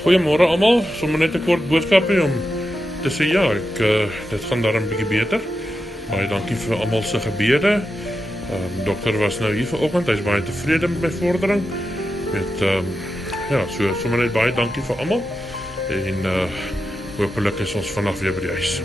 Goeiemôre almal, sommer net 'n kort boodskapie om te sê ja, dit gaan daar 'n bietjie beter. Baie dankie vir almal se gebede. Dokter was nou hier vanoggend, hy's baie tevrede met my vordering. Ja, so sommer net baie dankie vir almal en hopelik is ons vanaf weer by die huis.